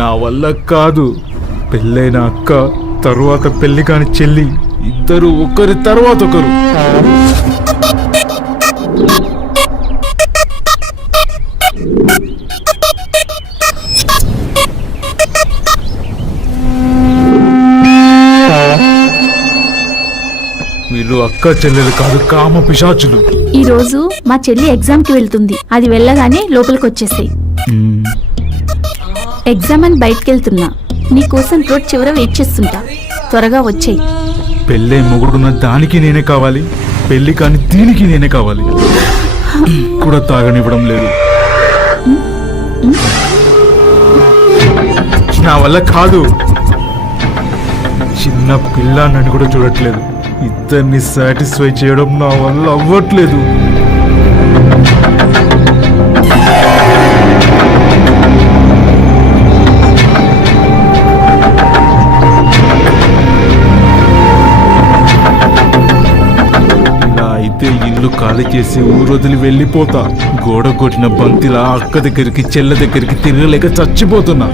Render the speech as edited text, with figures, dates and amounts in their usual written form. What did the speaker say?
నా వల్ల కాదు. పెళ్ళైన అక్క, తరువాత పెళ్లి కాని చెల్లి, ఇద్దరు ఒకరి తర్వాత ఒకరు. వీళ్ళు అక్క చెల్లెలు కాదు, కామ పిశాచులు. ఈ రోజు మా చెల్లి ఎగ్జామ్ కి వెళ్తుంది. అది వెళ్ళగానే లోపలికి వచ్చేసాయి. ఎగ్జామ్ అని బయటకు వెళ్తున్నా. నీ కోసం రోడ్ చివర వెయిట్ చేస్తుంటా. త్వరగా వచ్చేయి. పెళ్ళే మొగుడున్న దానికి నేనే కావాలి, పెళ్లి కాని దీనికి నేనే కావాలి. కూడా తాగనివ్వడం లేదు. నా వల్ల కాదు. చిన్న పిల్లాన్ని కూడా చూడట్లేదు. ఇద్దరిని సాటిస్ఫై చేయడం నా వల్ల అవ్వట్లేదు. ఇలా అయితే ఇల్లు ఖాళీ చేసి ఊరొదిలి వెళ్ళిపోతా. గోడ కొట్టిన బంతిలా అక్క దగ్గరికి చెల్ల దగ్గరికి తిరగలేక చచ్చిపోతున్నా.